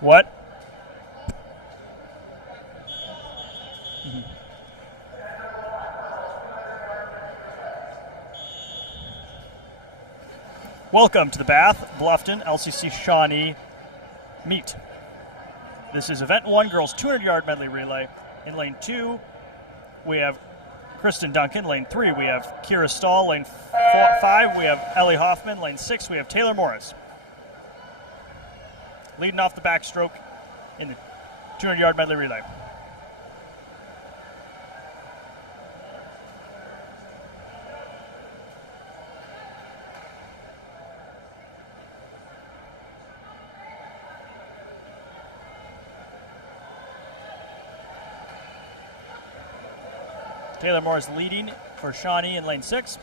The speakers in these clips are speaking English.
What? Welcome to the Bath, Bluffton, LCC Shawnee meet. This is event 1, girls 200-yard medley relay. In lane 2, we have Kristen Duncan. Lane 3, we have Kira Stahl. Lane 5, we have Ellie Hoffman. Lane 6, we have Taylor Morris. Leading off the backstroke in the 200-yard medley relay. Taylor Morris leading for Shawnee in lane 6.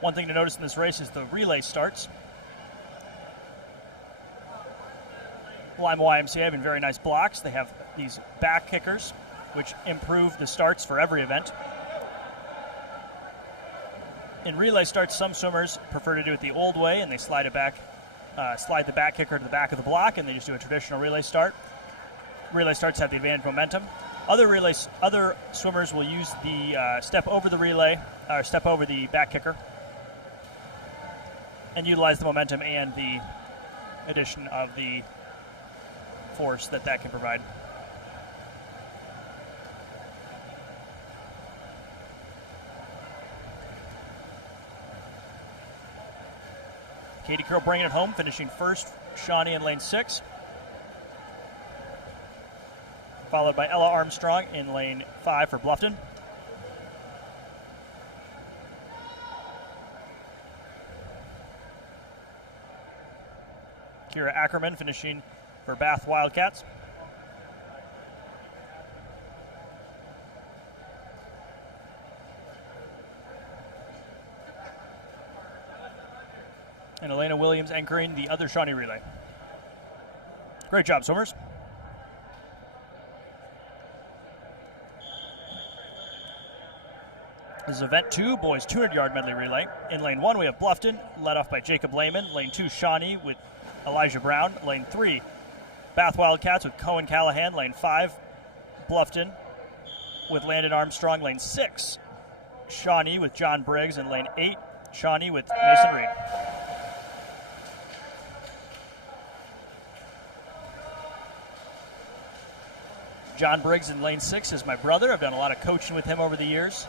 One thing to notice in this race is the relay starts. Lima YMCA having very nice blocks. They have these back kickers, which improve the starts for every event. In relay starts, some swimmers prefer to do it the old way, and they slide it back, slide the back kicker to the back of the block, and they just do a traditional relay start. Relay starts have the advantage momentum. Other swimmers will use the step over the relay, or step over the back kicker, and utilize the momentum and the addition of the force that can provide. Katie Curl bringing it home, finishing first, Shawnee in lane 6. Followed by Ella Armstrong in lane 5 for Bluffton. Kira Ackerman finishing for Bath Wildcats. And Elena Williams anchoring the other Shawnee relay. Great job, swimmers. This is event 2, boys 200-yard medley relay. In lane 1, we have Bluffton, led off by Jacob Lehman. Lane 2, Shawnee with Elijah Brown. Lane 3, Bath Wildcats with Cohen Callahan. Lane 5, Bluffton with Landon Armstrong. Lane 6, Shawnee with John Briggs. And lane 8, Shawnee with Mason Reed. John Briggs in lane 6 is my brother. I've done a lot of coaching with him over the years.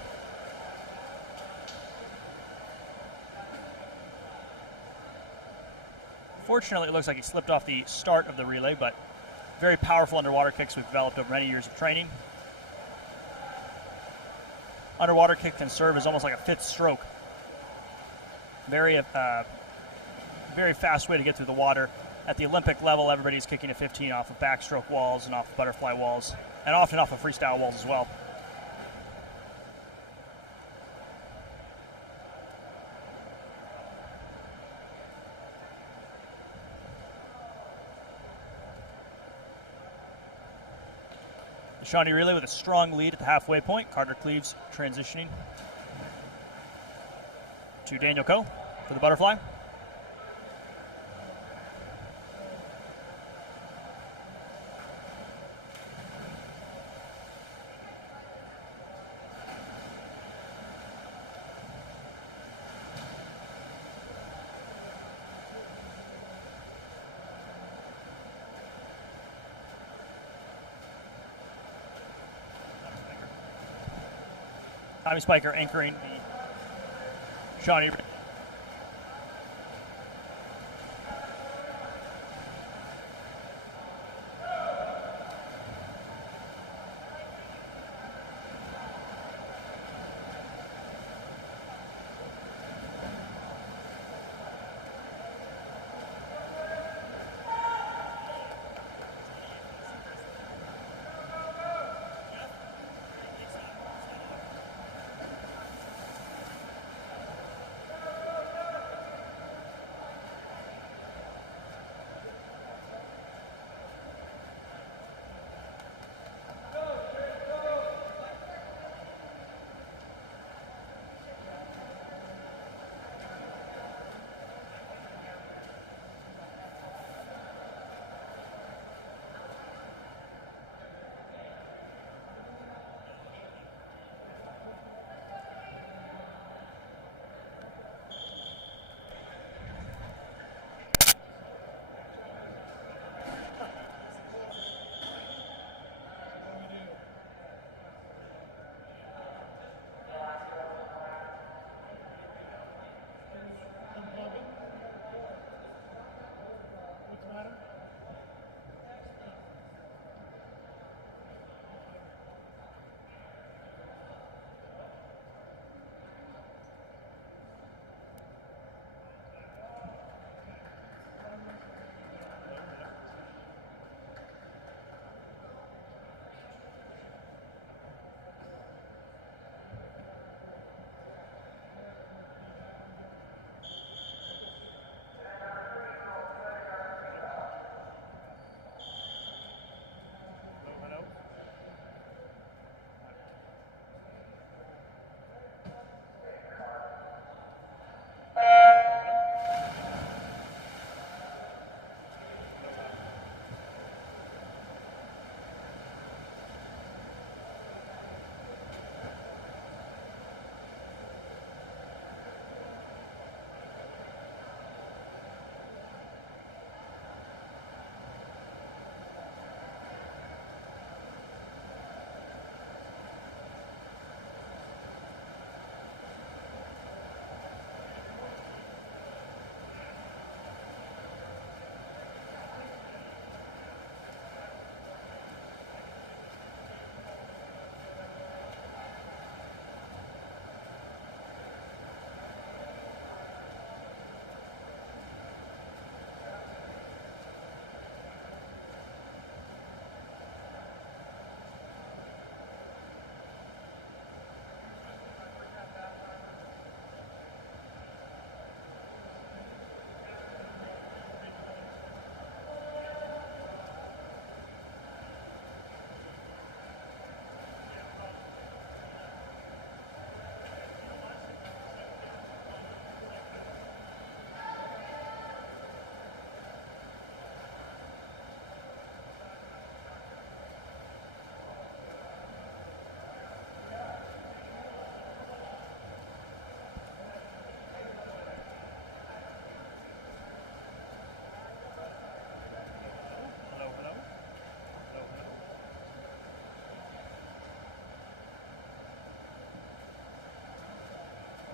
Fortunately, it looks like he slipped off the start of the relay, but very powerful underwater kicks we've developed over many years of training. Underwater kick can serve as almost like a fifth stroke. Very fast way to get through the water. At the Olympic level, everybody's kicking a 15 off of backstroke walls and off of butterfly walls, and often off of freestyle walls as well. The Shawnee relay with a strong lead at the halfway point. Carter Cleaves transitioning to Daniel Coe for the butterfly. Tommy Spiker anchoring the Shawnee.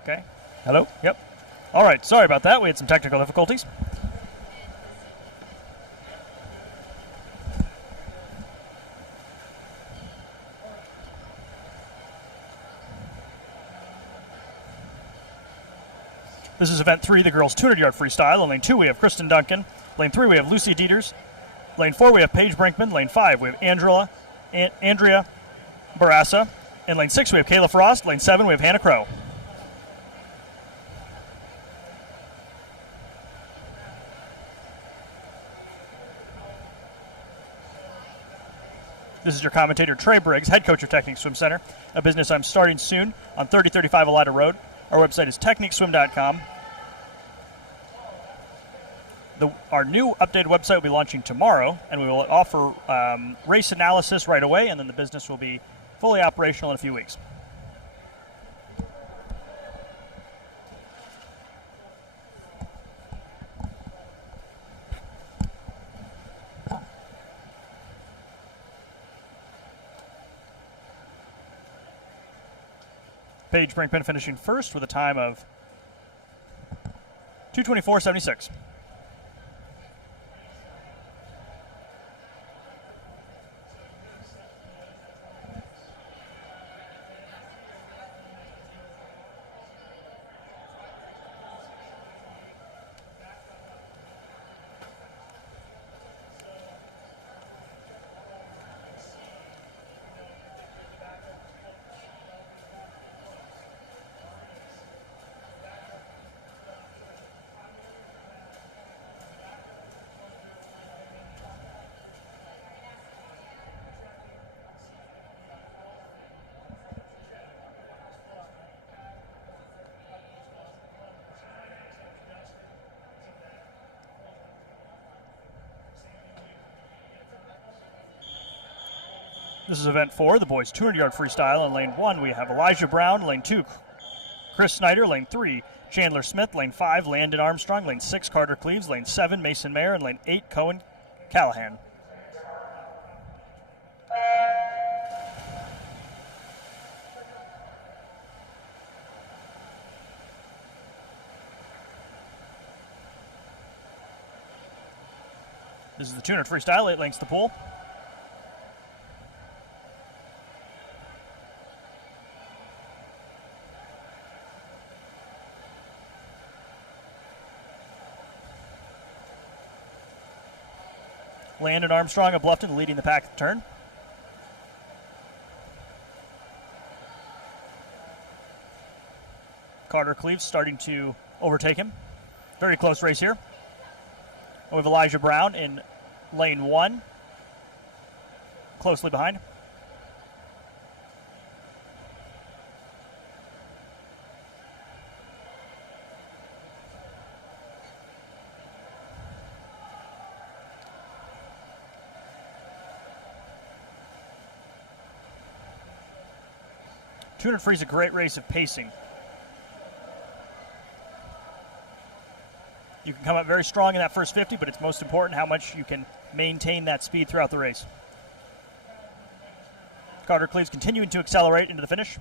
Okay. Hello? Yep. All right. Sorry about that. We had some technical difficulties. This is event 3, the girls 200-yard freestyle. In lane 2, we have Kristen Duncan. Lane 3, we have Lucy Dieters. Lane 4, we have Paige Brinkman. Lane 5, we have Andrea Barassa. In lane 6, we have Kayla Frost. Lane 7, we have Hannah Crow. This is your commentator, Trey Briggs, head coach of Technique Swim Center, a business I'm starting soon on 3035 Elida Road. Our website is techniqueswim.com. Our new updated website will be launching tomorrow, and we will offer race analysis right away, and then the business will be fully operational in a few weeks. Paige Brinkman finishing first with a time of 2:24.76. This is event 4, the boys 200-yard freestyle. In lane 1, we have Elijah Brown. Lane 2, Chris Snyder. Lane 3, Chandler Smith. Lane 5, Landon Armstrong. Lane 6, Carter Cleaves. Lane 7, Mason Mayer. And lane 8, Cohen Callahan. This is the 200 freestyle, 8 lengths to pool. Landon Armstrong of Bluffton leading the pack at the turn. Carter Cleaves starting to overtake him. Very close race here. We have Elijah Brown in lane 1, closely behind. Tuner Free's a great race of pacing. You can come up very strong in that first 50, but it's most important how much you can maintain that speed throughout the race. Carter Cleaves continuing to accelerate into the finish.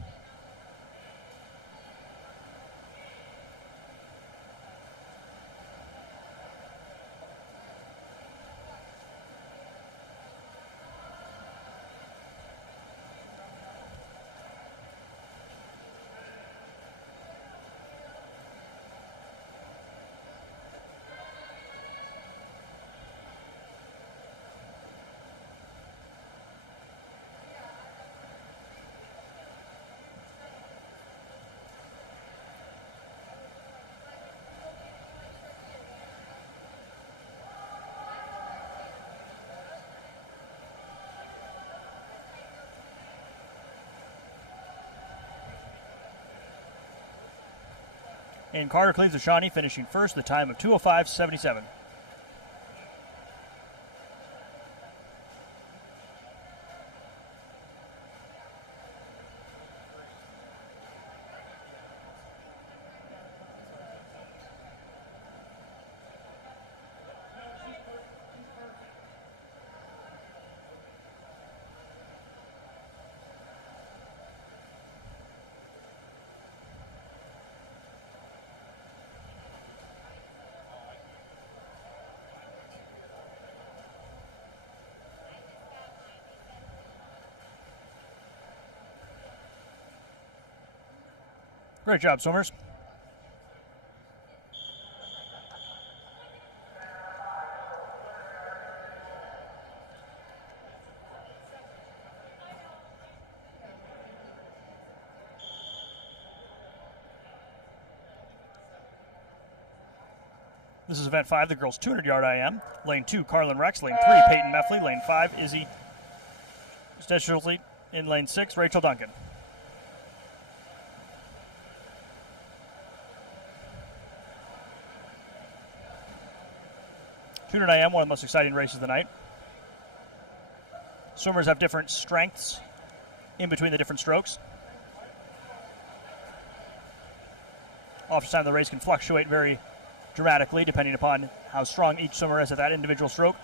And Carter Cleaves of Shawnee finishing first, the time of 2:05.77. Great job, swimmers. This is event 5, the girls' 200-yard IM. Lane 2, Carlin Rex. Lane 3, Peyton Meffley. Lane 5, Izzy Stetchley. In lane 6, Rachel Duncan. 200 IM, one of the most exciting races of the night. Swimmers have different strengths in between the different strokes. Oftentimes the race can fluctuate very dramatically depending upon how strong each swimmer is at that individual stroke.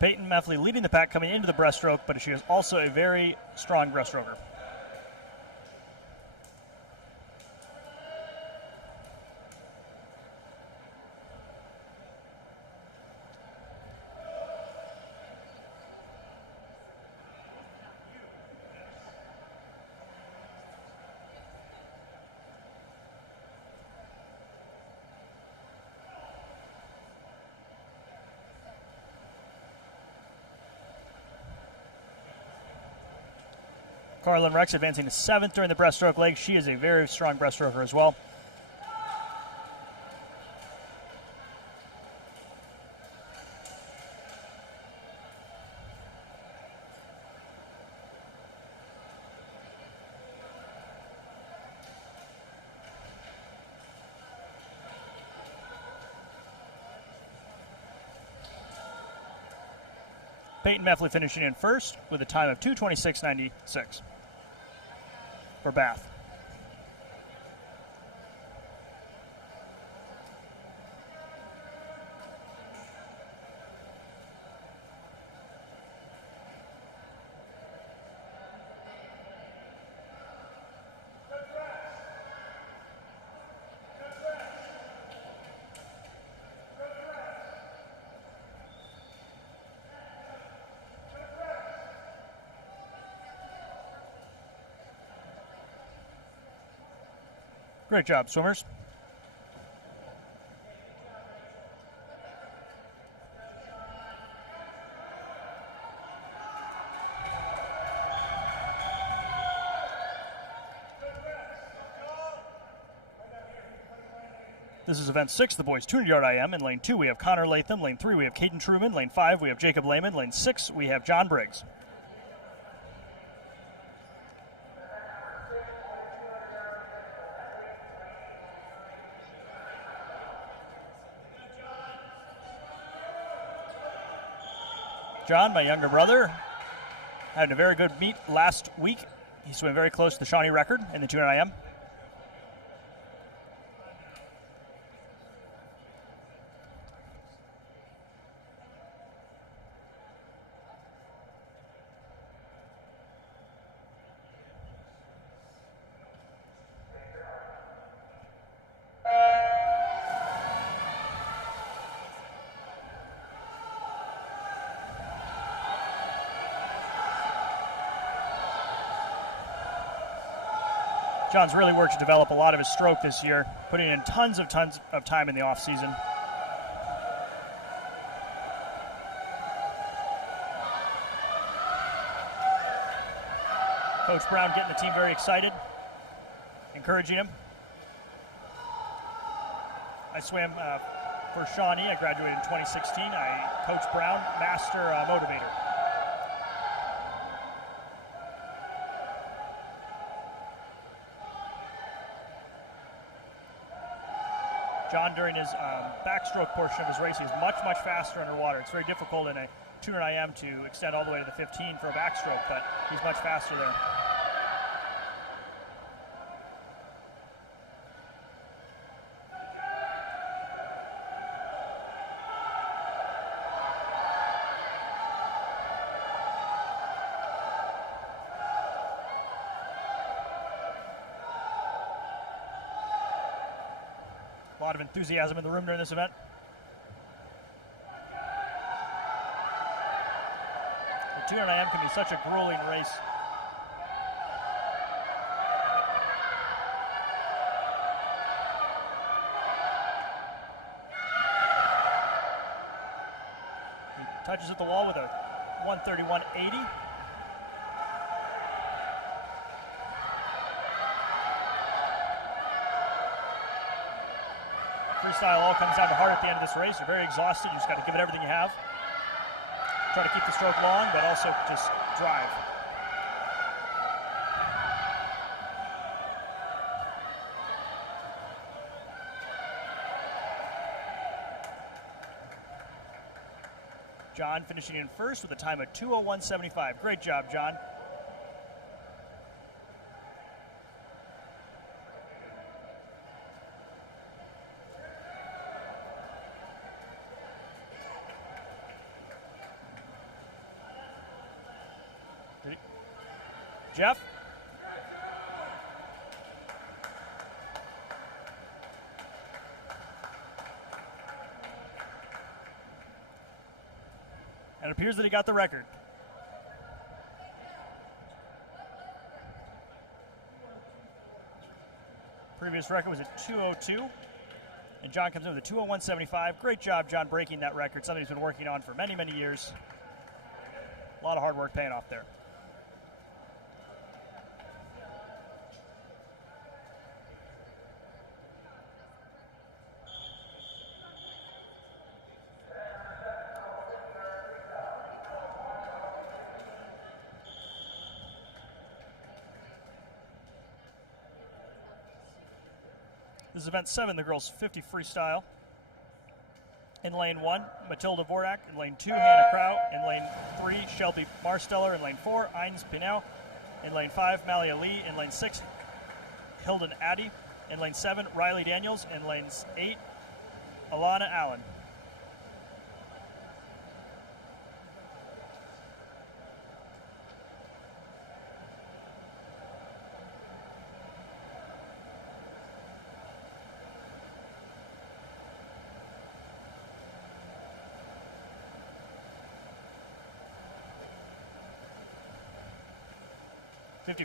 Peyton Meffley leading the pack coming into the breaststroke, but she is also a very strong breaststroker. Carlin Rex advancing to 7th during the breaststroke leg. She is a very strong breaststroker as well. Peyton Meffley finishing in first with a time of 2:26.96 for Bath. Great job, swimmers. This is event 6, the boys' 200-yard IM. In lane 2, we have Connor Latham. Lane 3, we have Caden Truman. Lane 5, we have Jacob Lehman. Lane 6, we have John Briggs. John, my younger brother, had a very good meet last week. He swam very close to the Shawnee record in the 200 IM. John's really worked to develop a lot of his stroke this year, putting in tons of time in the off season. Coach Brown getting the team very excited, encouraging him. I swam for Shawnee. I graduated in 2016. I coach Brown, master motivator. John, during his backstroke portion of his race, he's much, much faster underwater. It's very difficult in a 200 IM to extend all the way to the 15 for a backstroke, but he's much faster there. A lot of enthusiasm in the room during this event. The 200 IM can be such a grueling race. He touches at the wall with a 131.80. Freestyle all comes down to heart at the end of this race. You're very exhausted. You just got to give it everything you have. Try to keep the stroke long, but also just drive. John finishing in first with a time of 2:01.75. Great job, John. Jeff? And it appears that he got the record. Previous record was at 2:02, and John comes in with a 2:01.75. Great job, John, breaking that record, something he's been working on for many, many years. A lot of hard work paying off there. This is event 7, the girls 50 freestyle. In lane 1, Matilda Vorak. In lane 2, Hannah Crow. In lane 3, Shelby Marsteller. In lane 4, Ines Pinel. In lane 5, Malia Lee. In lane 6, Hilden Addy. In lane 7, Riley Daniels. In lane 8, Alana Allen.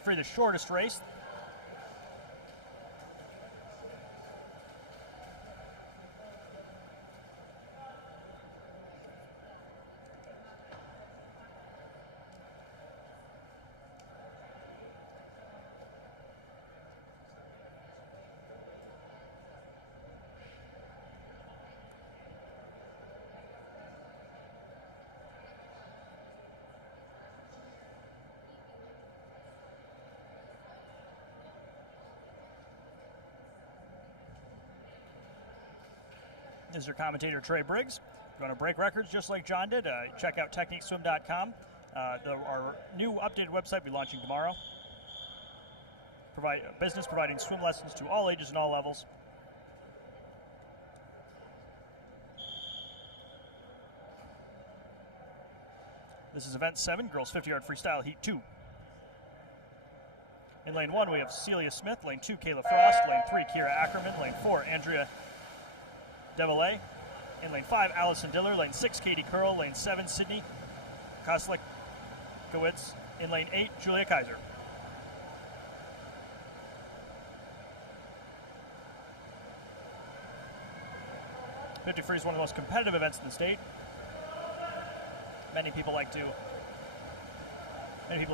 Free, the shortest race. This is your commentator, Trey Briggs. If you want to break records just like John did, check out techniqueswim.com. Our new updated website will be launching tomorrow. Business providing swim lessons to all ages and all levels. This is event 7, girls 50-yard freestyle, heat 2. In lane 1, we have Celia Smith. Lane 2, Kayla Frost. Lane 3, Kira Ackerman. Lane 4, Andrea Devalet. In lane 5, Allison Diller. Lane 6, Katie Curl. Lane 7, Sydney Koslikowicz. In lane 8, Julia Kaiser. Fifty free is one of the most competitive events in the state. Many people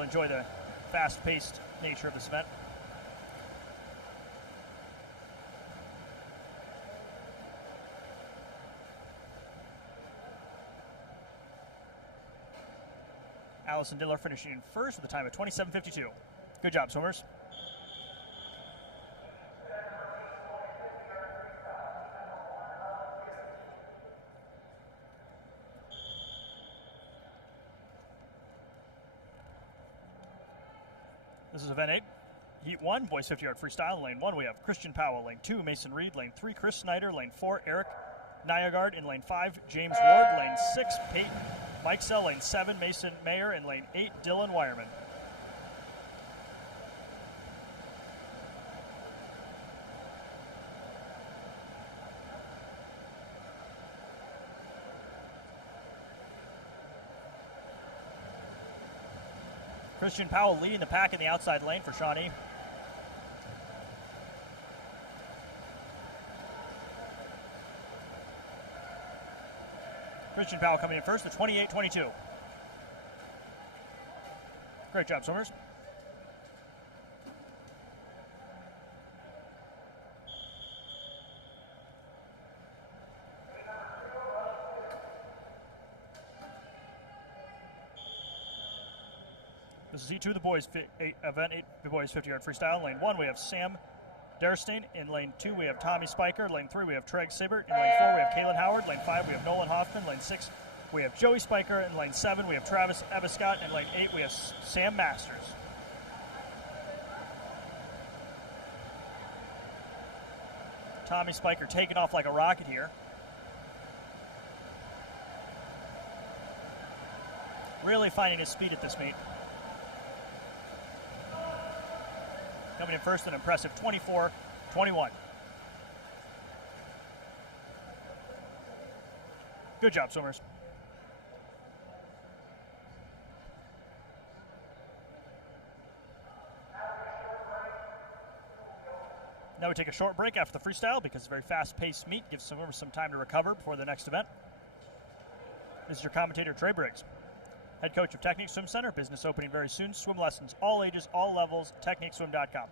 enjoy the fast-paced nature of this event. Allison Diller finishing in first with a time of 27:52. Good job, swimmers. This is event 8. Heat 1, boys 50-yard freestyle. Lane 1, we have Christian Powell. Lane 2, Mason Reed. Lane 3, Chris Snyder. Lane 4, Eric Nyagard. In lane 5, James Ward. Lane 6, Peyton Mikesell. Lane 7, Mason Mayer. And lane 8, Dylan Wireman. Christian Powell leading the pack in the outside lane for Shawnee. Christian Powell coming in first, the 28:22. Great job, swimmers. This is Heat 2, the boys event 8, the boys 50-yard freestyle. Lane 1, we have Sam Derstein. In lane 2, we have Tommy Spiker. Lane 3, we have Treg Siebert. In lane 4, we have Kalen Howard. Lane 5, we have Nolan Hoffman. Lane 6, we have Joey Spiker. In lane 7, we have Travis Ebescott. In lane 8, we have Sam Masters. Tommy Spiker taking off like a rocket here. Really finding his speed at this meet. Coming in first, an impressive 24:21. Good job, swimmers. Now we take a short break after the freestyle because it's a very fast-paced meet. Gives swimmers some time to recover before the next event. This is your commentator, Trey Briggs. Head coach of Technique Swim Center. Business opening very soon. Swim lessons, all ages, all levels. TechniqueSwim.com.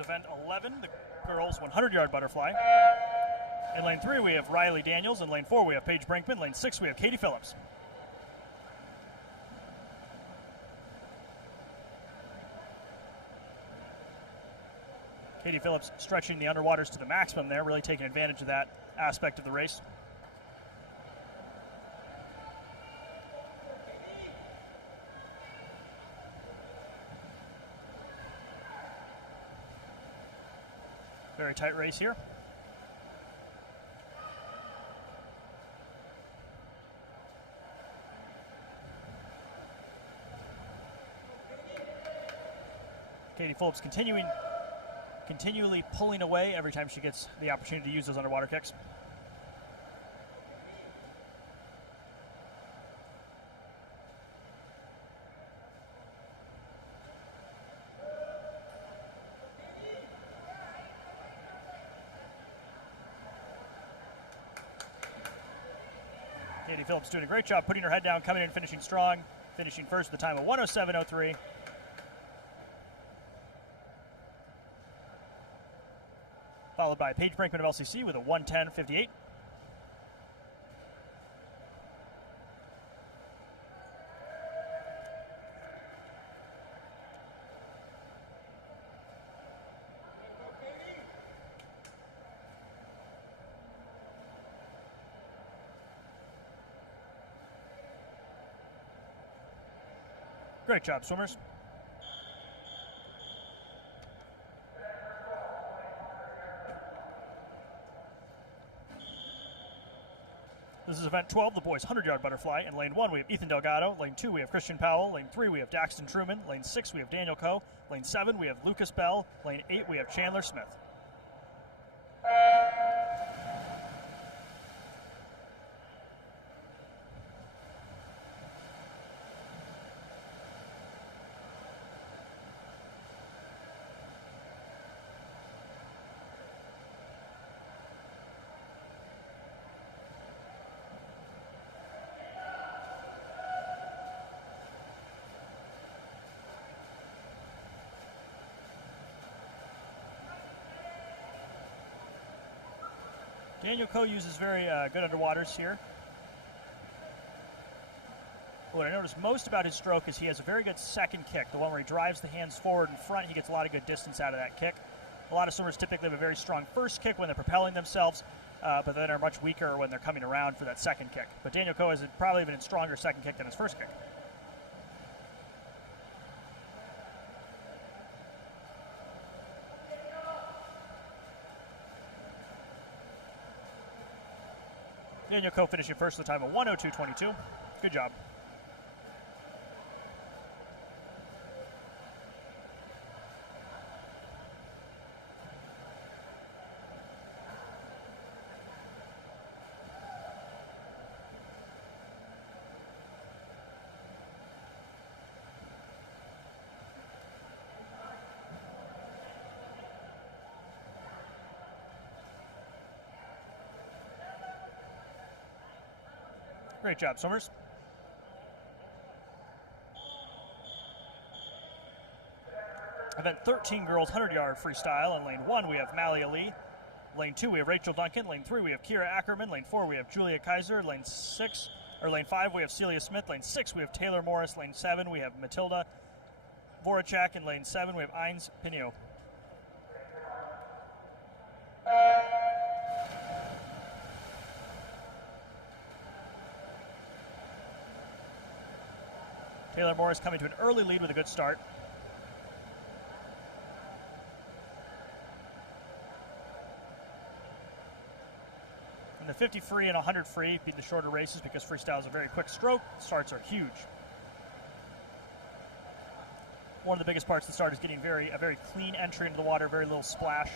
event 11, the girls 100-yard butterfly. In lane 3, we have Riley Daniels. In lane 4, we have Paige Brinkman. Lane 6, we have Katie Phillips. Katie Phillips stretching the underwaters to the maximum there, really taking advantage of that aspect of the race. Very tight race here. Katie Phillips continually pulling away every time she gets the opportunity to use those underwater kicks. Katie Phillips doing a great job putting her head down, coming in, finishing strong, finishing first with a time of 1:07:03. Followed by Paige Brinkman of LCC with a 1:10:58. Great job, swimmers. This is event 12, the boys 100-yard butterfly. In lane 1, we have Ethan Delgado. Lane 2, we have Christian Powell. Lane 3, we have Daxton Truman. Lane 6, we have Daniel Coe. Lane 7, we have Lucas Bell. Lane 8, we have Chandler Smith. Daniel Coe uses very good underwaters here. What I notice most about his stroke is he has a very good second kick, the one where he drives the hands forward and front. He gets a lot of good distance out of that kick. A lot of swimmers typically have a very strong first kick when they're propelling themselves, but then are much weaker when they're coming around for that second kick. But Daniel Coe has probably even a stronger second kick than his first kick. Daniel Coe finishing first with a time of 1:02:22. Good job. Great job, swimmers. Event 13, girls 100-yard freestyle. In lane 1, we have Mally Ali. Lane 2, we have Rachel Duncan. Lane 3, we have Kira Ackerman. Lane 4, we have Julia Kaiser. Lane 5, we have Celia Smith. Lane 6, we have Taylor Morris. Lane 7, we have Matilda Voracek. In lane 7, we have Ines Pinio. Taylor Morris coming to an early lead with a good start. In the 50 free and 100 free, beat the shorter races because freestyle is a very quick stroke. Starts are huge. One of the biggest parts of the start is getting a very clean entry into the water, very little splash.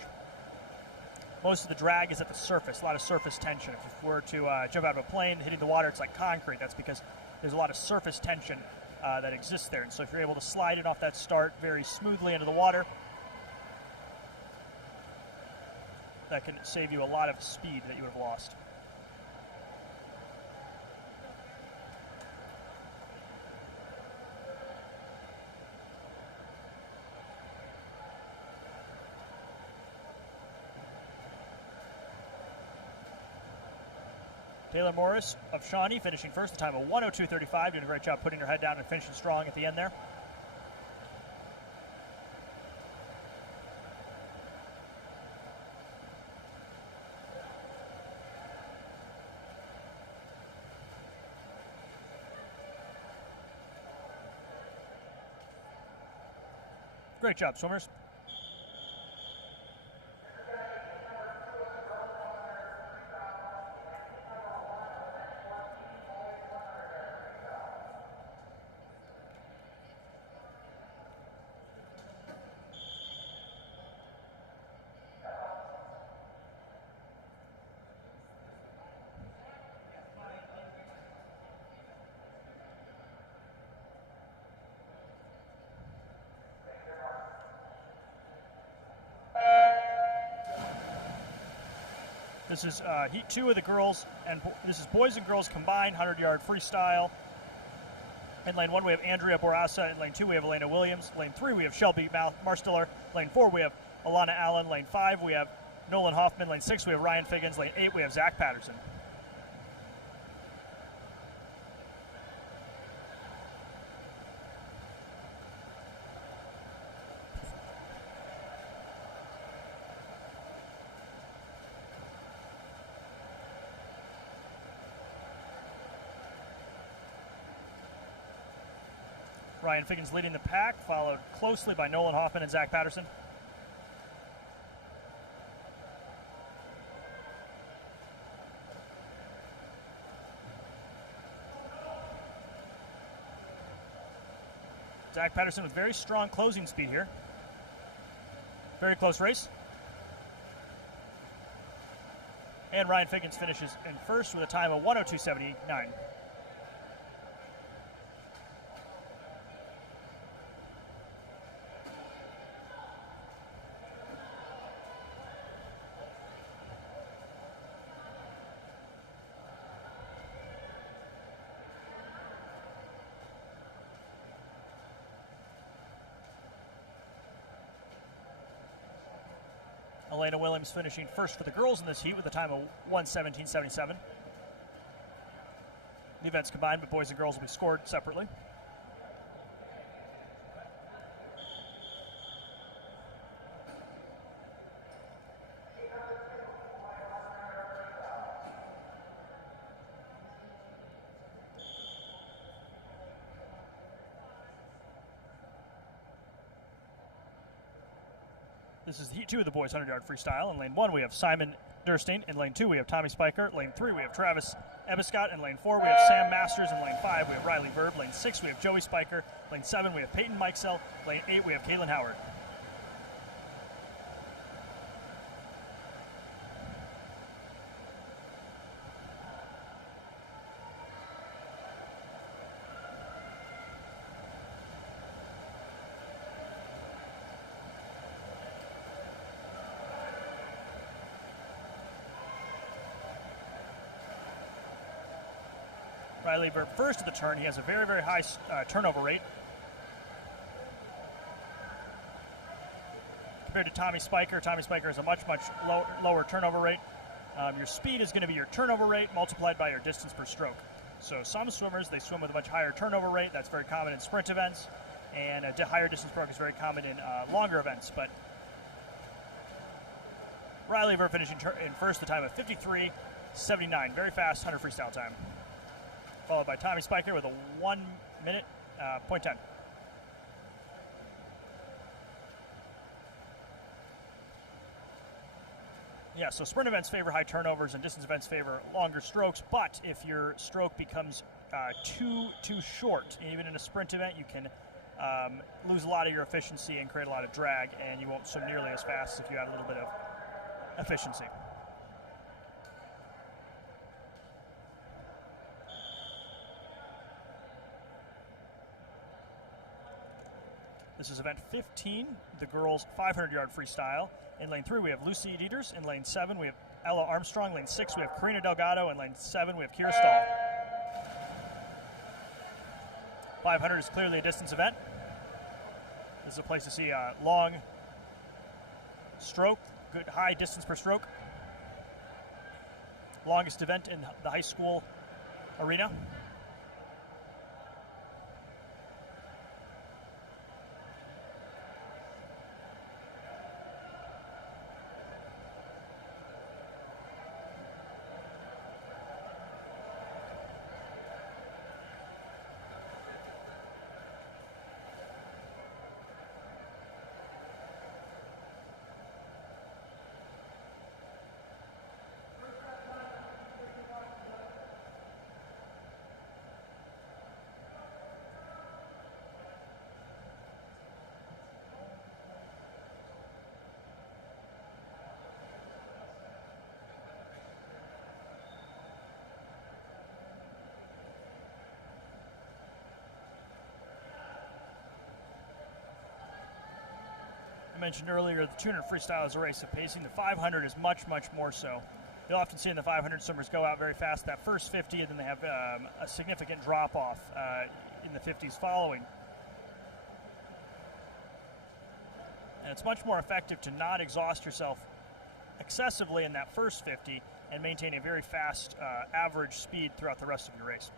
Most of the drag is at the surface, a lot of surface tension. If you were to jump out of a plane, hitting the water, it's like concrete. That's because there's a lot of surface tension that exists there. And so if you're able to slide it off that start very smoothly into the water, that can save you a lot of speed that you would have lost. Taylor Morris of Shawnee finishing first, the time of 1:02:35, doing a great job putting her head down and finishing strong at the end there. Great job, swimmers. This is heat 2 of the girls, and this is boys and girls combined 100-yard freestyle. In lane 1, we have Andrea Borassa. In lane 2, we have Elena Williams. Lane 3, we have Shelby Marsteller. Lane 4, we have Alana Allen. Lane 5, we have Nolan Hoffman. Lane 6, we have Ryan Figgins. Lane 8, we have Zach Patterson. Ryan Figgins leading the pack, followed closely by Nolan Hoffman and Zach Patterson. Zach Patterson with very strong closing speed here. Very close race. And Ryan Figgins finishes in first with a time of 1:02:79. Elena Williams finishing first for the girls in this heat with a time of 1:17:77. The events combined, but boys and girls will be scored separately. This is heat 2 of the boys 100-yard freestyle. In lane 1, we have Simon Durstein. In lane 2, we have Tommy Spiker. Lane 3, we have Travis Ebescott. In lane 4, we have Sam Masters. In lane 5, we have Riley Verb. Lane 6, we have Joey Spiker. Lane 7, we have Peyton Mikesell. Lane 8, we have Caitlin Howard. Riley Verb first at the turn. He has a very, very high turnover rate. Compared to Tommy Spiker, Tommy Spiker has a much, much lower turnover rate. Your speed is going to be your turnover rate multiplied by your distance per stroke. So some swimmers, they swim with a much higher turnover rate. That's very common in sprint events. And a higher distance stroke is very common in longer events. But Riley Verb finishing in first, the time of 53:79. Very fast 100 freestyle time. Followed by Tommy Spiker with a 1 minute, .10. Yeah, so sprint events favor high turnovers and distance events favor longer strokes, but if your stroke becomes too short, even in a sprint event, you can lose a lot of your efficiency and create a lot of drag, and you won't swim nearly as fast if you add a little bit of efficiency. This is event 15, the girls 500-yard freestyle. In lane 3, we have Lucy Dieters. In lane 7, we have Ella Armstrong. Lane 6, we have Karina Delgado. In lane 7, we have Kira Stahl. 500 is clearly a distance event. This is a place to see a long stroke, good high distance per stroke. longest event in the high school arena. I mentioned earlier the 200 freestyle is a race of pacing. The 500 is much, much more so. You'll often see in the 500 swimmers go out very fast that first 50, and then they have a significant drop-off in the 50s following. And it's much more effective to not exhaust yourself excessively in that first 50 and maintain a very fast average speed throughout the rest of your race.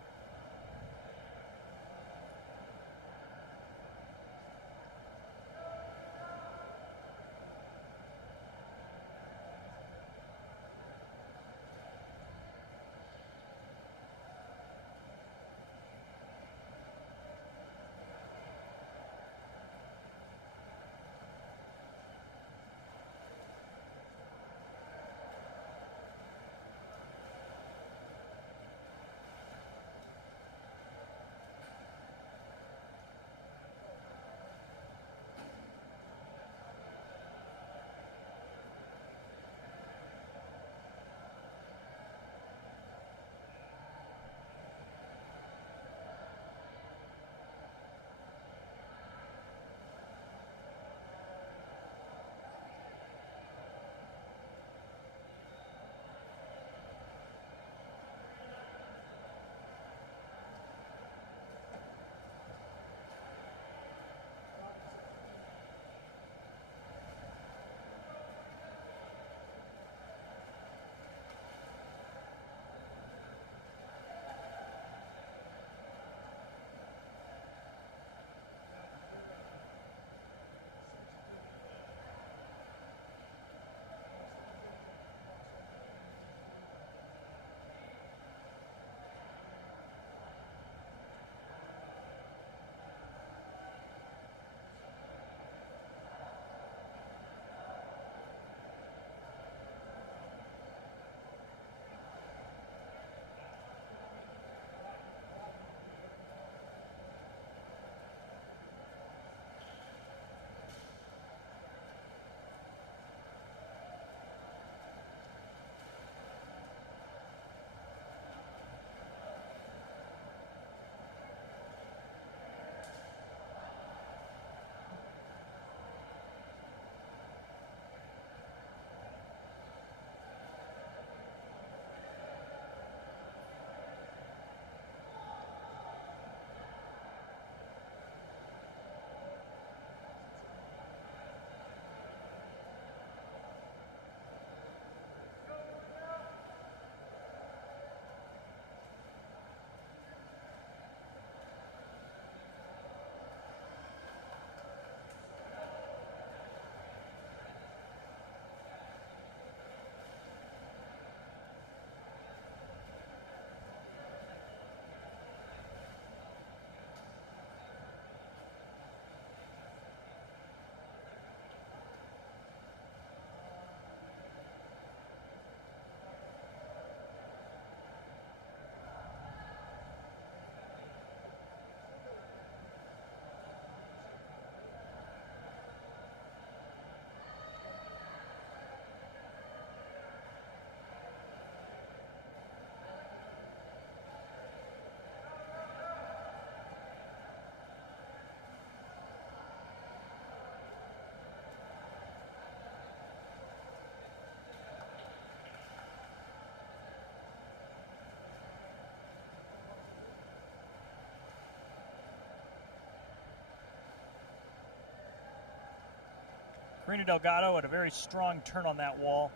Karina Delgado had a very strong turn on that wall,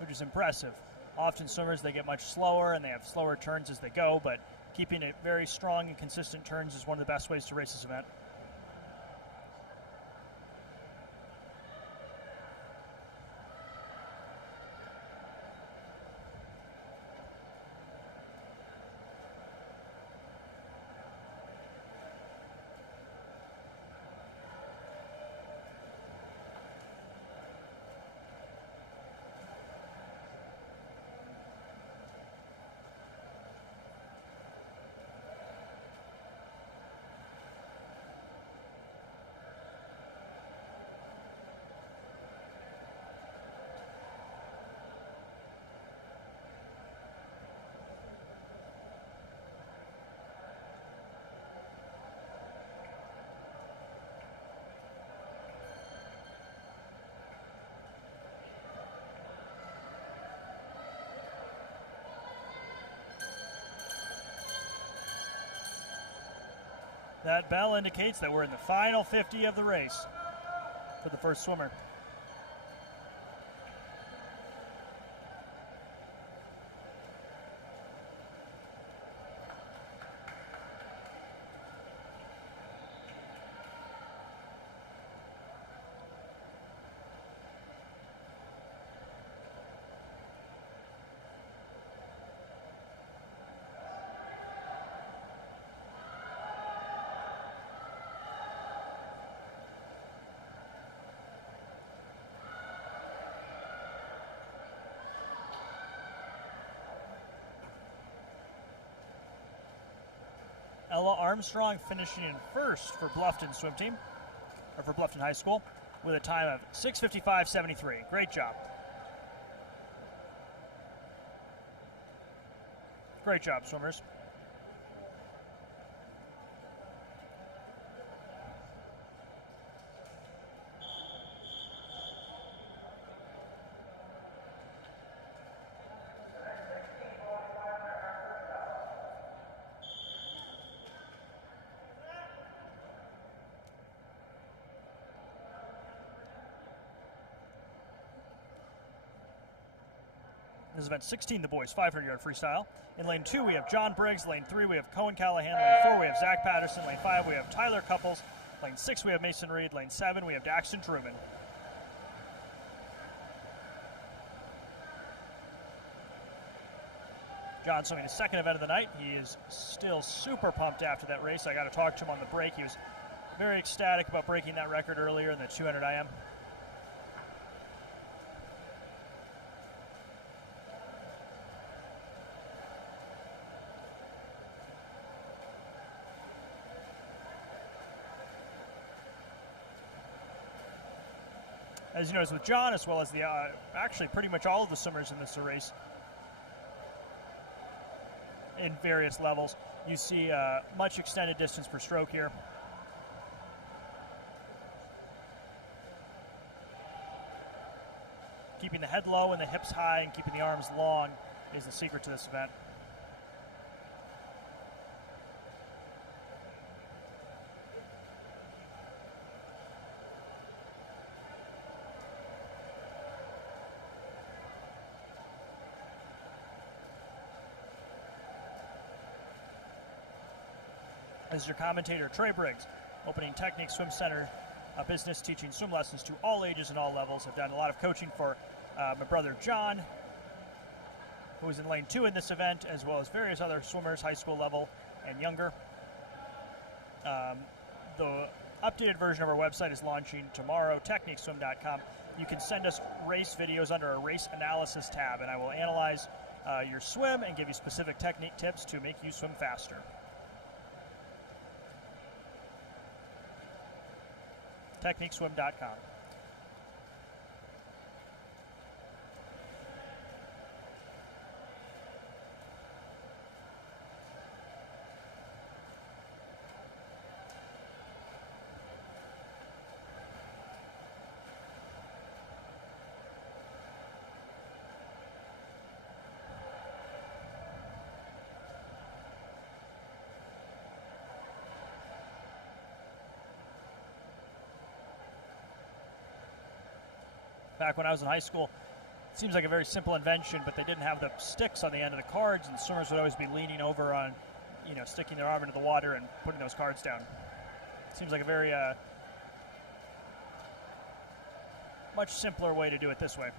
which is impressive. Often swimmers, they get much slower and they have slower turns as they go, but keeping it very strong and consistent turns is one of the best ways to race this event. That bell indicates that we're in the final 50 of the race for the first swimmer. Ella Armstrong finishing in first for Bluffton swim team, or for Bluffton High School, with a time of 6:55.73. Great job. Great job, swimmers. This is event 16, the boys 500-yard freestyle. In lane 2, we have John Briggs. Lane 3, we have Cohen Callahan. Lane 4, we have Zach Patterson. Lane 5, we have Tyler Couples. Lane 6, we have Mason Reed. Lane 7, we have Daxton Truman. John swimming his second event of the night. He is still super pumped after that race. I got to talk to him on the break. He was very ecstatic about breaking that record earlier in the 200 IM. As you notice with John, as well as the actually pretty much all of the swimmers in this race in various levels, you see much extended distance per stroke here. Keeping the head low and the hips high and keeping the arms long is the secret to this event. This is your commentator, Trey Briggs, opening Technique Swim Center, a business teaching swim lessons to all ages and all levels. I've done a lot of coaching for my brother John, who is in lane 2 in this event, as well as various other swimmers, high school level and younger. The updated version of our website is launching tomorrow, techniqueswim.com. You can send us race videos under a race analysis tab, and I will analyze your swim and give you specific technique tips to make you swim faster. techniqueswim.com. Back when I was in high school, seems like a very simple invention, but they didn't have the sticks on the end of the cards, and swimmers would always be leaning over on, sticking their arm into the water and putting those cards down. Seems like a very much simpler way to do it this way.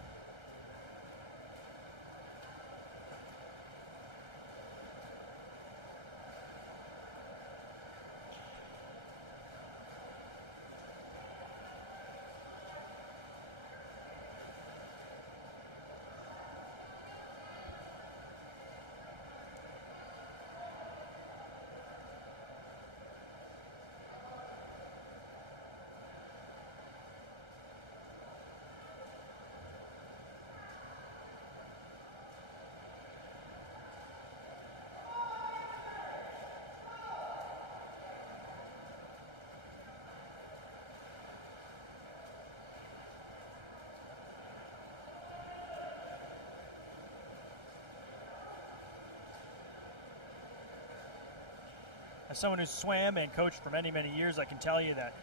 As someone who's swam and coached for many, many years, I can tell you that,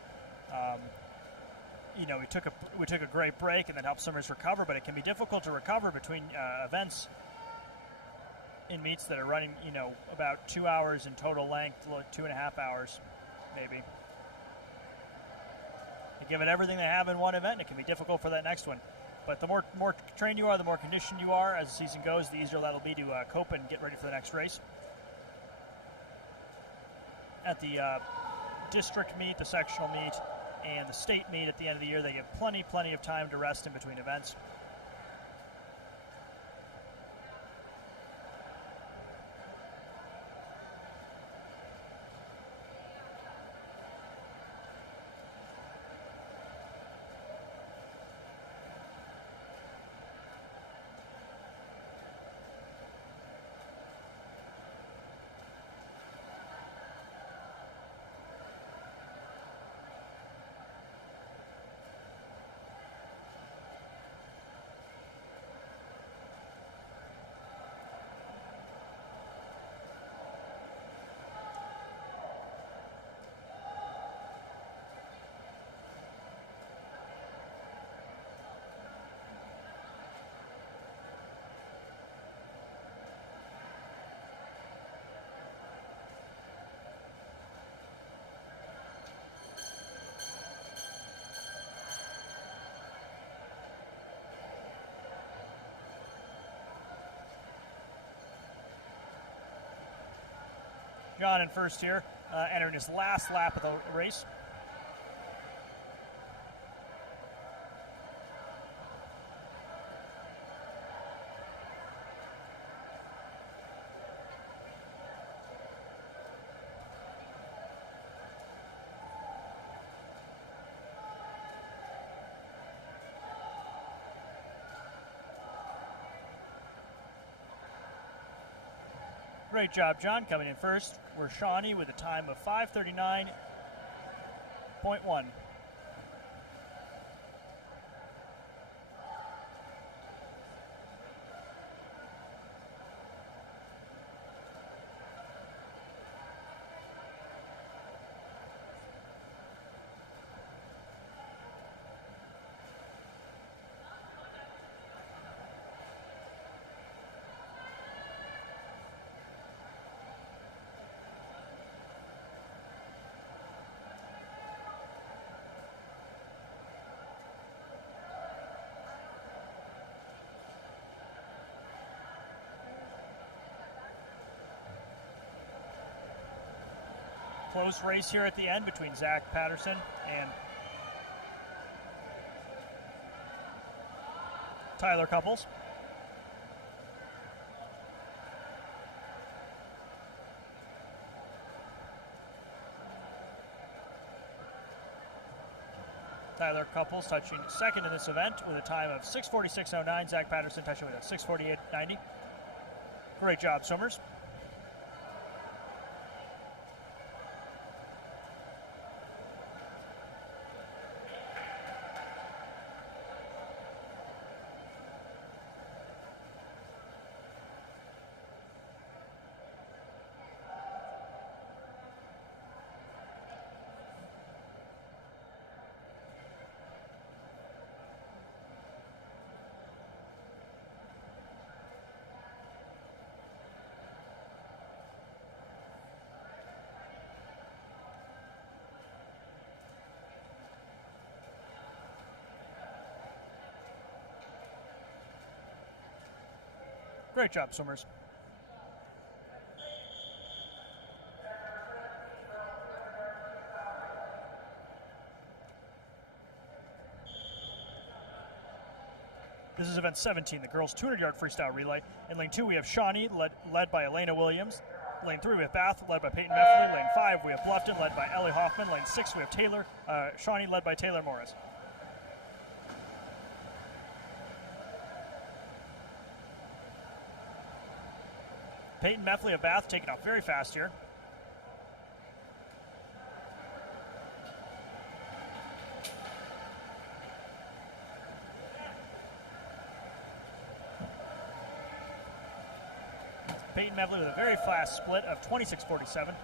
we took a great break and then helped swimmers recover, but it can be difficult to recover between events in meets that are running, about 2 hours in total length, 2.5 hours, maybe. They give it everything they have in one event, and it can be difficult for that next one. But the more trained you are, the more conditioned you are as the season goes, the easier that'll be to cope and get ready for the next race. At the district meet, the sectional meet, and the state meet at the end of the year, they get plenty of time to rest in between events. John in first here, entering his last lap of the race. Great job, John. Coming in first, we're Shawnee with a time of 5:39.1. Close race here at the end between Zach Patterson and Tyler Couples. Tyler Couples touching second in this event with a time of 6:46.09. Zach Patterson touching with a 6:48.90. Great job, swimmers. Great job, swimmers. This is event 17, the girls 200-yard freestyle relay. In lane 2, we have Shawnee, led by Elena Williams. Lane 3, we have Bath, led by Peyton Meffley. Lane 5, we have Bluffton, led by Ellie Hoffman. Lane 6, we have Shawnee, led by Taylor Morris. Peyton Meffley of Bath taking off very fast here. Peyton Meffley with a very fast split of 26:47.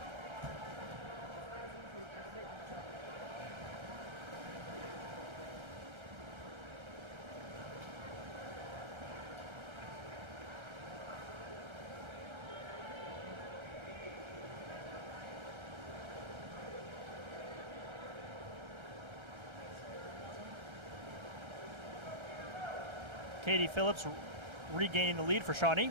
Katie Phillips regaining the lead for Shawnee.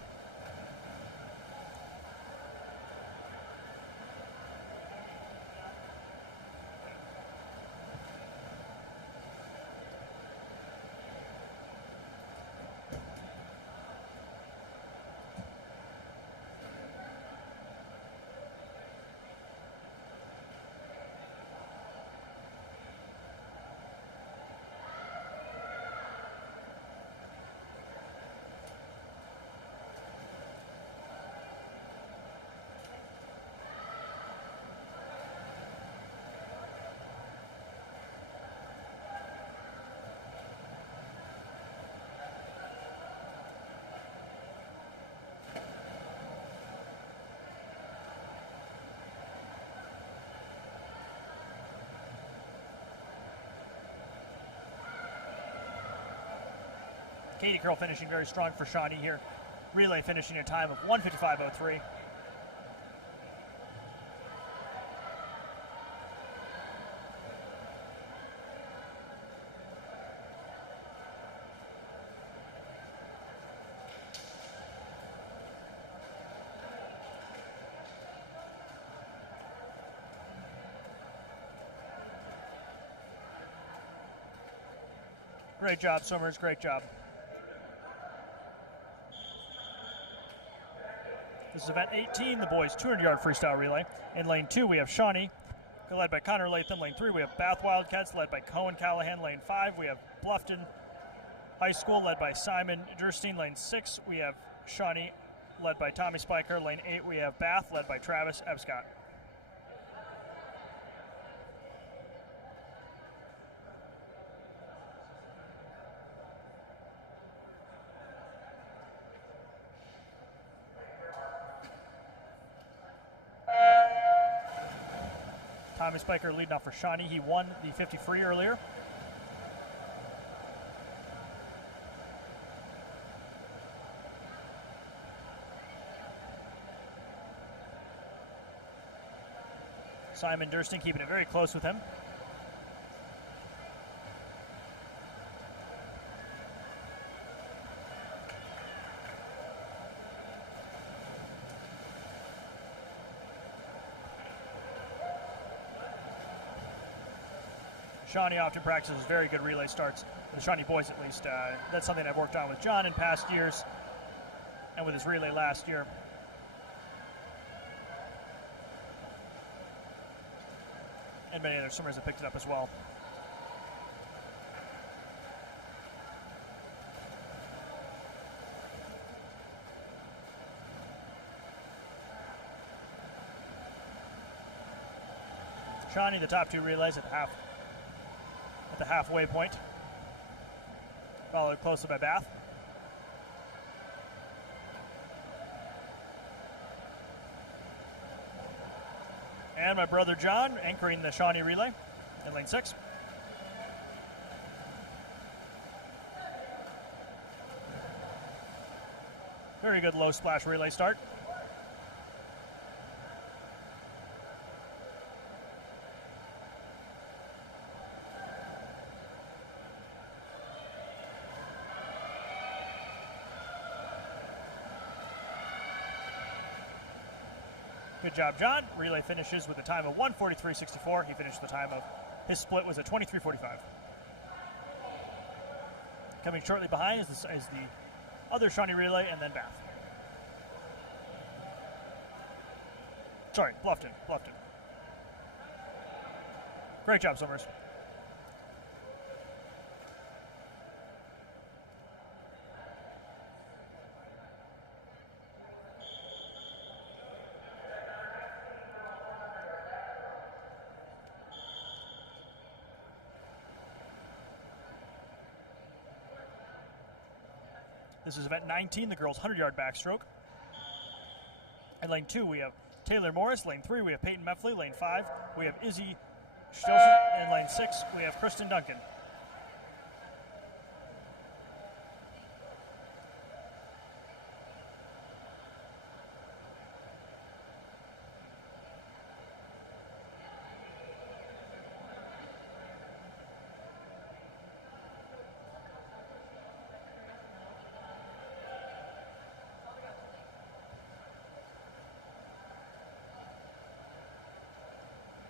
Katie Curl finishing very strong for Shawnee here. Relay finishing a time of 1:55:03. Great job, swimmers, great job. This is event 18, the boys 200-yard freestyle relay. In lane 2, we have Shawnee, led by Connor Latham. Lane 3, we have Bath Wildcats, led by Cohen Callahan. Lane 5, we have Bluffton High School, led by Simon Durstein. Lane 6, we have Shawnee, led by Tommy Spiker. Lane 8, we have Bath, led by Travis Ebscott. Tommy Spiker leading off for Shawnee. He won the 50 free earlier. Simon Durstein keeping it very close with him. Shawnee often practices very good relay starts, the Shawnee boys at least. That's something I've worked on with John in past years and with his relay last year. And many other swimmers have picked it up as well. Shawnee, the top two relays at the halfway point, followed closely by Bath. And my brother John anchoring the Shawnee relay in lane 6. Very good low splash relay start. Good job, John. Relay finishes with a time of 1:43.64. He finished the time of his split was at 23:45. Coming shortly behind is the other Shawnee relay, and then Bath. Sorry, Bluffton. Great job, Summers. This is event 19, the girls' 100-yard backstroke. In lane 2, we have Taylor Morris. Lane 3, we have Peyton Meffley. Lane 5, we have Izzy Stilson. In lane 6, we have Kristen Duncan.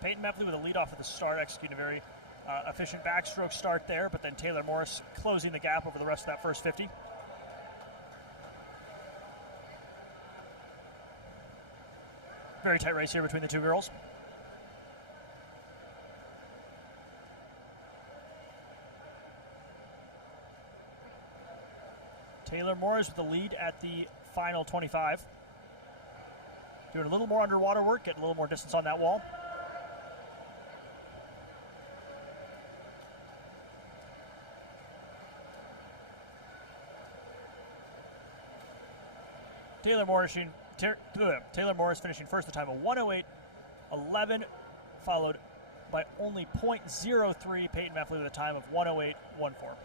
Peyton Meffley with a lead off at the start, executing a very efficient backstroke start there, but then Taylor Morris closing the gap over the rest of that first 50. Very tight race here between the two girls. Taylor Morris with the lead at the final 25. Doing a little more underwater work, getting a little more distance on that wall. Taylor Morris finishing first, the time of 1:08.11, followed by only 0.03 Peyton Meffley with a time of 1:08.14.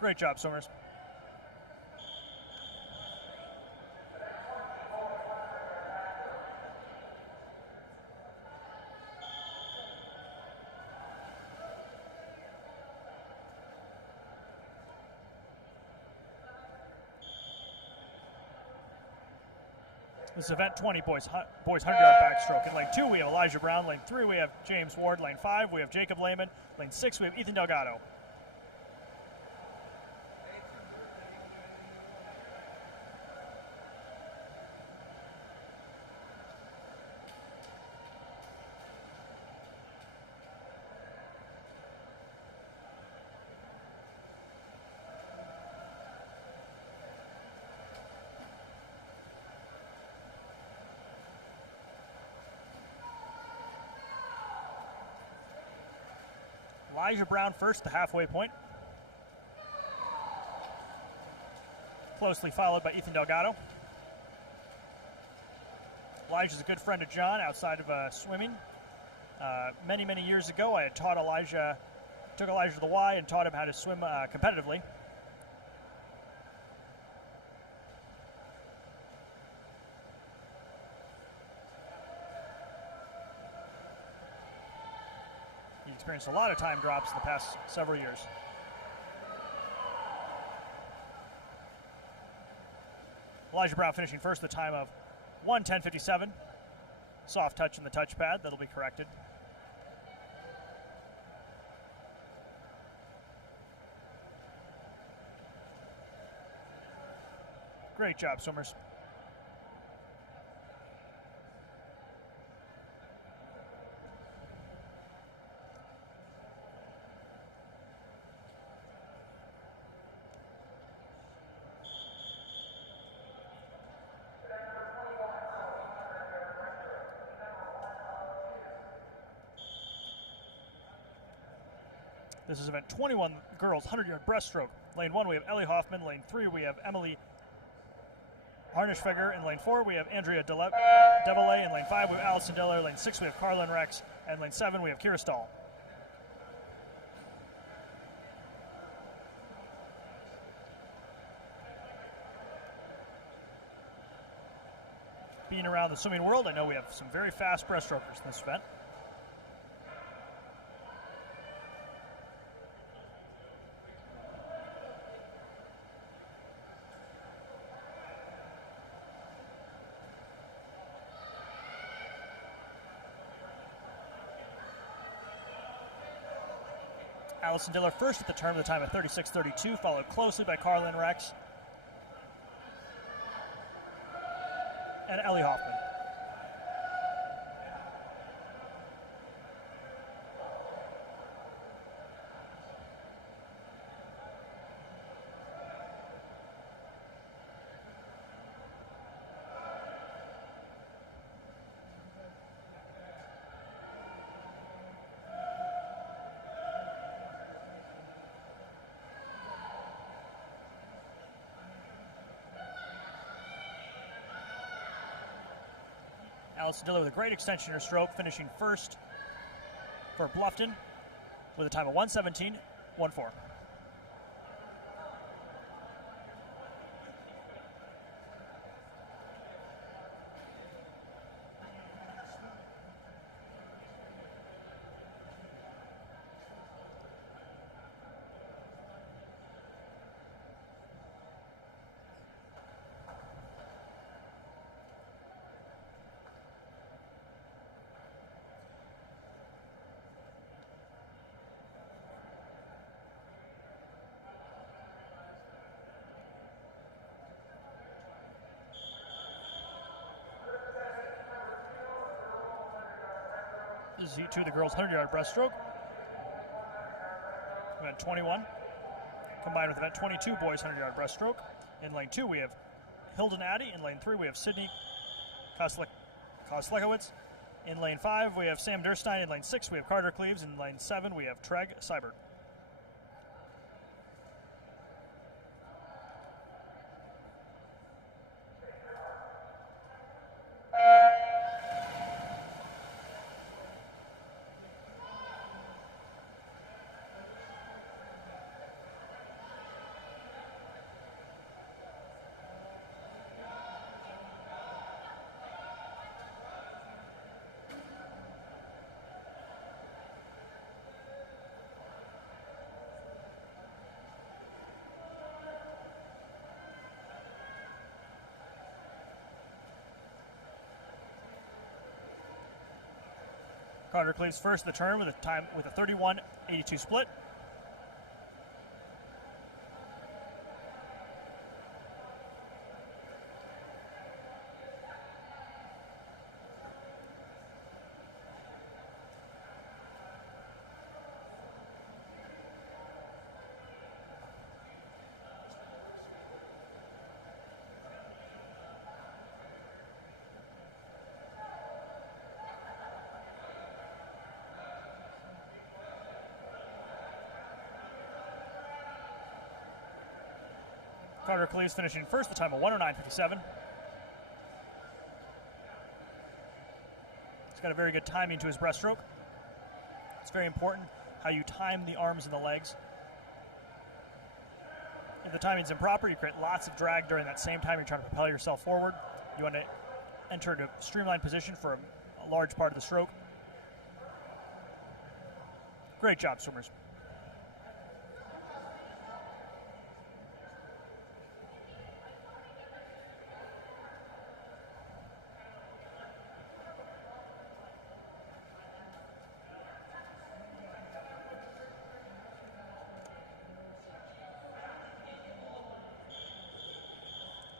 Great job, Summers. This is event 20, boys 100-yard backstroke. In lane 2, we have Elijah Brown. Lane 3, we have James Ward. Lane 5, we have Jacob Lehman. Lane 6, we have Ethan Delgado. Elijah Brown first, the halfway point. Closely followed by Ethan Delgado. Elijah's a good friend of John outside of swimming. Many, many years ago, I had took Elijah to the Y and taught him how to swim competitively. He experienced a lot of time drops in the past several years. Elijah Brown finishing first, the time of 1:10.57. Soft touch in the touchpad, that'll be corrected. Great job, swimmers. This is event 21, girls 100-yard breaststroke. Lane 1, we have Ellie Hoffman. Lane 3, we have Emily Harnischfeger. In lane 4, we have Andrea Devalet. In lane 5, we have Allison Diller. Lane 6, we have Carlin Rex. And lane 7, we have Kira Stahl. being around the swimming world, I know we have some very fast breaststrokers in this event. Allison Diller first at the term with a time of 36:32, followed closely by Carlin Rex and Ellie Hoffman. Allison Diller with a great extension in her stroke, finishing first for Bluffton with a time of 1:17.14. This is heat 2 of the girls' 100-yard breaststroke. Event 21, combined with event 22, boys' 100-yard breaststroke. In lane 2, we have Hilden Addy. In lane 3, we have Sydney Koslekowicz. In lane 5, we have Sam Durstein. In lane 6, we have Carter Cleaves. In lane 7, we have Treg Seibert. Carter Cleaves first at the turn with a 31:82 split. Carter Cleaves finishing first, the time of 1:09.57. He's got a very good timing to his breaststroke. It's very important how you time the arms and the legs. If the timing's improper, you create lots of drag during that same time you're trying to propel yourself forward. You want to enter into a streamlined position for a large part of the stroke. Great job, swimmers.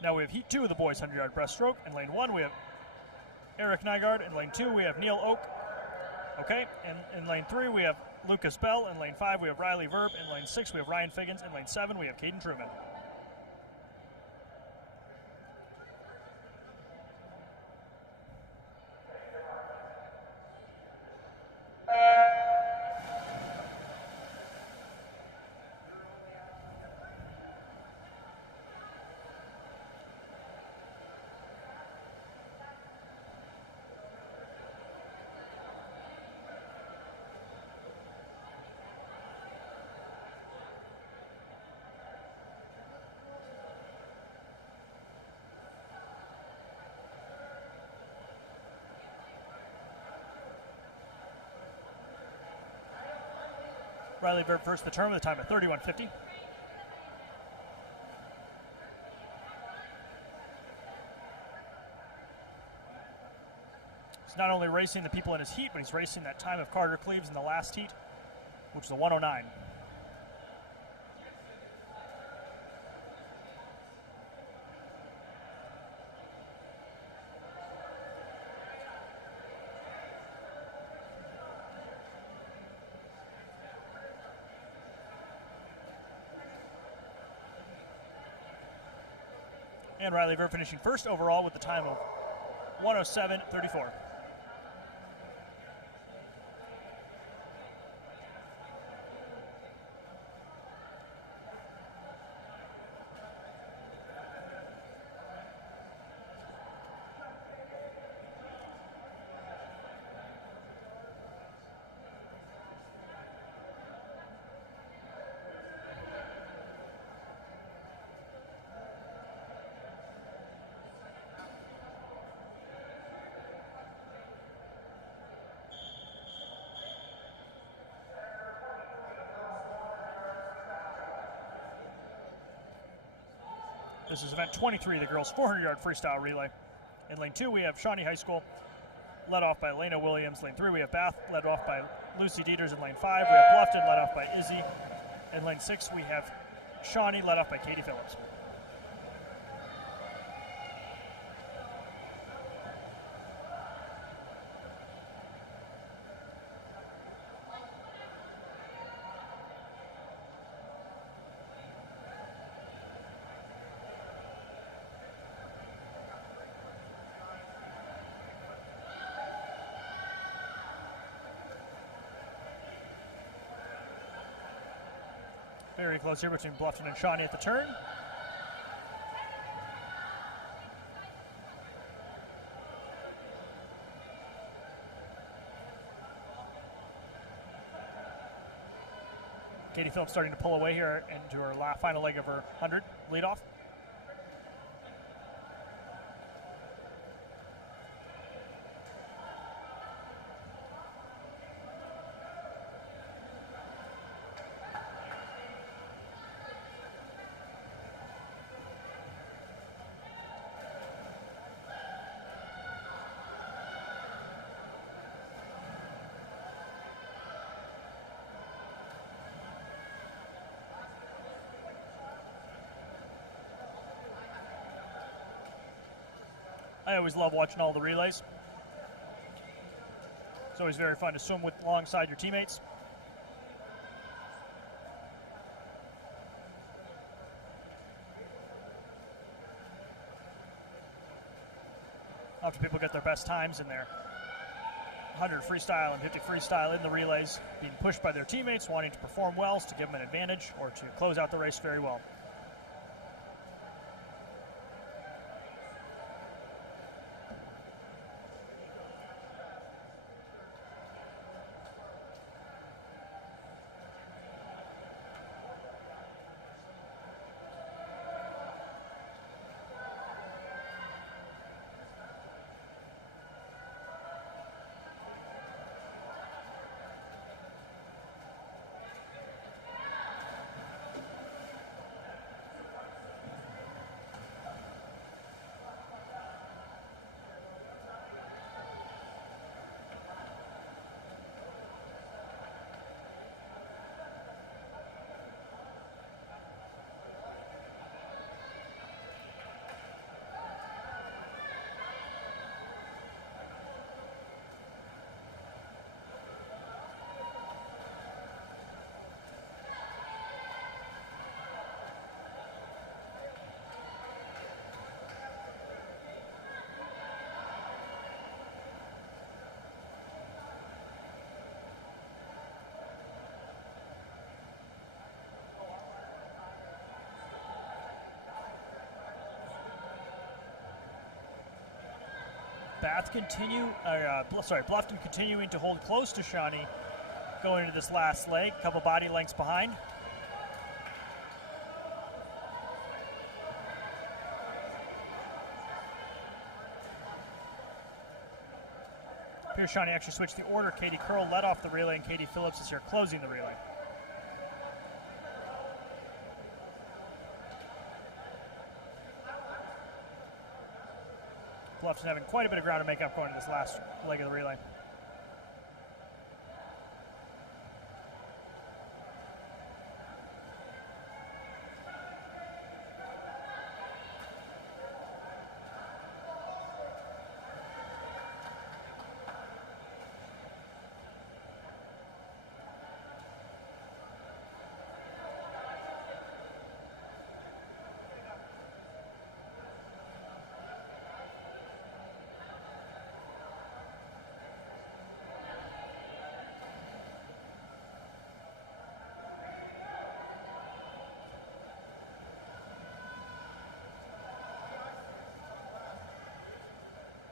Now we have heat 2 of the boys' 100-yard breaststroke. In lane 1, we have Eric Nygaard. In lane 2, we have Neil Oak. Okay, and in lane 3, we have Lucas Bell. In lane 5, we have Riley Verb. In lane 6, we have Ryan Figgins. In lane 7, we have Caden Truman. Riley Verb first the turn with a time of 31:50. He's not only racing the people in his heat, but he's racing that time of Carter Cleaves in the last heat, which was a 1:09. And Riley Verb finishing first overall with the time of 1:07:34. This is event 23, the girls' 400-yard freestyle relay. In lane 2, we have Shawnee High School, led off by Lena Williams. Lane 3, we have Bath, led off by Lucy Dieters. In lane 5, we have Bluffton, led off by Izzy. In lane 6, we have Shawnee, led off by Katie Phillips. Very close here between Bluffton and Shawnee at the turn. Katie Phillips starting to pull away here into her final leg of her 100 leadoff. I always love watching all the relays. It's always very fun to swim alongside your teammates. Often people get their best times in their 100 freestyle and 50 freestyle in the relays, being pushed by their teammates, wanting to perform well to give them an advantage or to close out the race very well. Bluffton continuing to hold close to Shawnee going into this last leg, a couple body lengths behind. Here Shawnee actually switched the order. Katie Curl led off the relay and Katie Phillips is here closing the relay. Bluffton having quite a bit of ground to make up going to this last leg of the relay.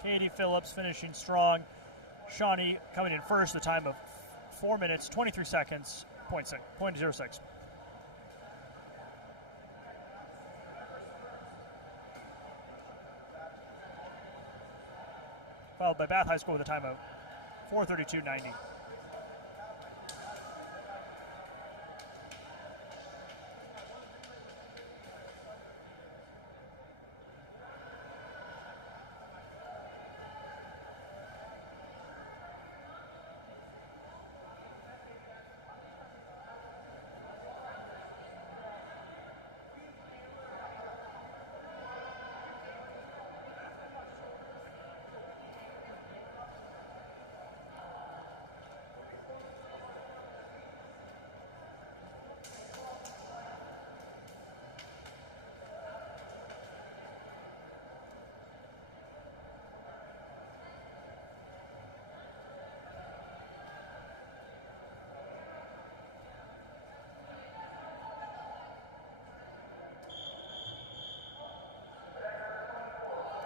Katie Phillips finishing strong. Shawnee coming in first, the time of 4 minutes, 23 seconds, 0.06. Followed by Bath High School with a time of 4:32.90.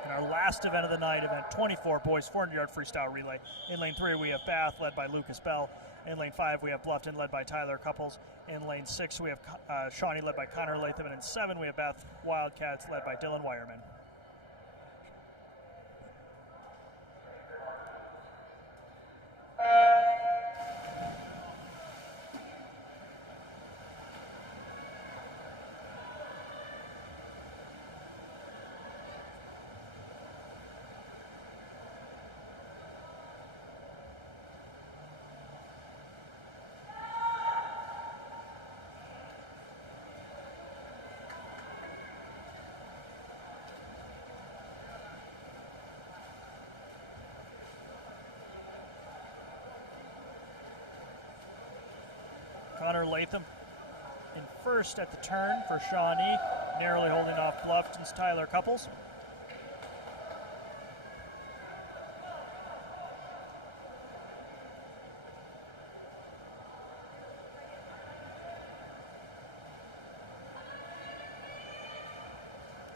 Our last event of the night, event 24, boys 400-yard freestyle relay. In lane 3, we have Bath, led by Lucas Bell. In lane 5, we have Bluffton, led by Tyler Couples. In lane 6, we have Shawnee, led by Connor Latham. And in 7, we have Bath Wildcats, led by Dylan Wireman. Connor Latham in first at the turn for Shawnee, narrowly holding off Bluffton's Tyler Couples.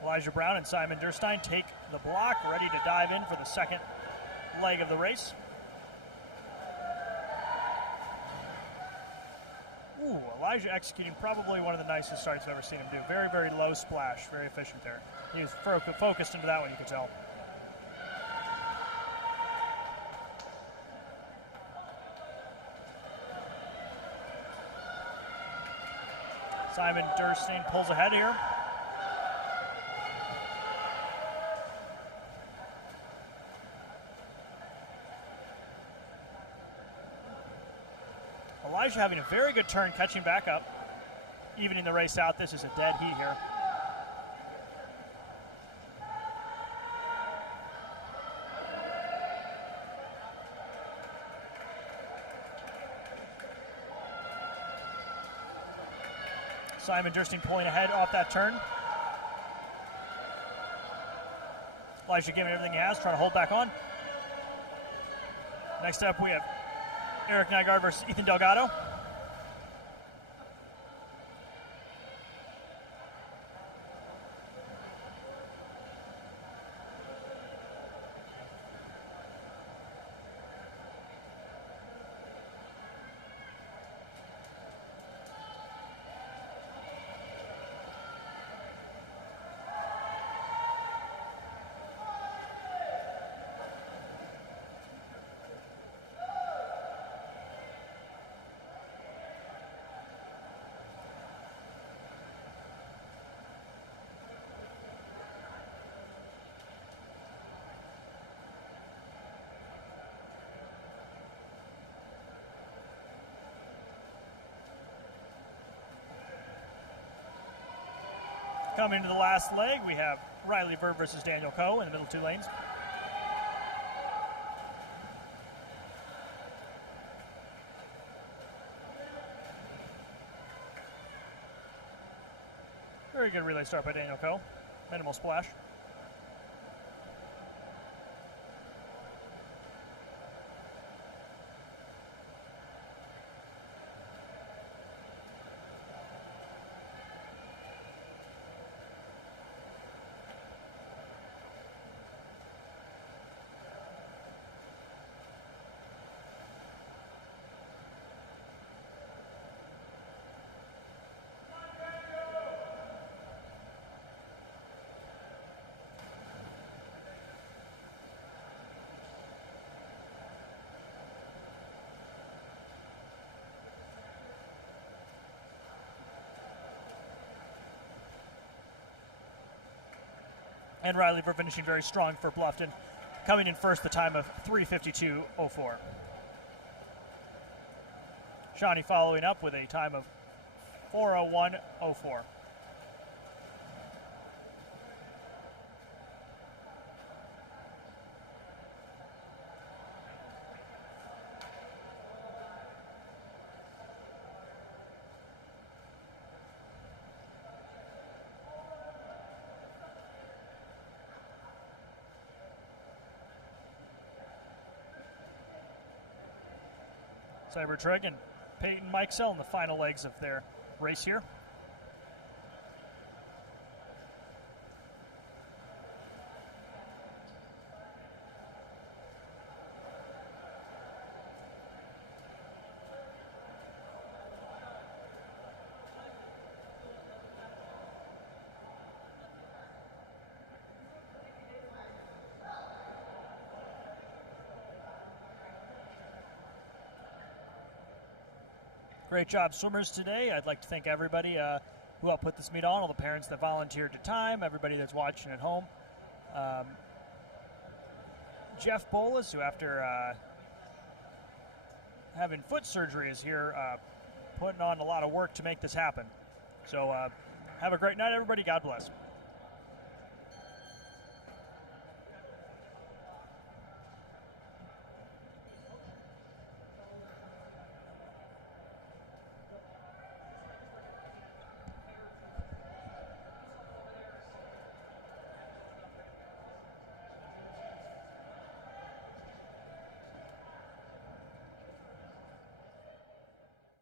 Elijah Brown and Simon Durstein take the block, ready to dive in for the second leg of the race. Ooh, Elijah executing probably one of the nicest starts I've ever seen him do. Very, very low splash, very efficient there. He was focused into that one, you could tell. Simon Durstein pulls ahead here. Elijah having a very good turn, catching back up, evening the race out. This is a dead heat here. Simon Durstein pulling ahead off that turn. Elijah giving everything he has, trying to hold back on. Next up, we have Eric Nygaard versus Ethan Delgado. Coming to the last leg, we have Riley Verb versus Daniel Coe in the middle 2 lanes. Very good relay start by Daniel Coe. Minimal splash. And Riley for finishing very strong for Bluffton, coming in first, the time of 3:52.04. Shawnee following up with a time of 4:01.04. Cybertrig and Peyton Mikesell in the final legs of their race here. Great job, swimmers, today. I'd like to thank everybody who helped put this meet on, all the parents that volunteered their time, everybody that's watching at home. Jeff Bolas, who after having foot surgery is here putting on a lot of work to make this happen. So have a great night, everybody. God bless.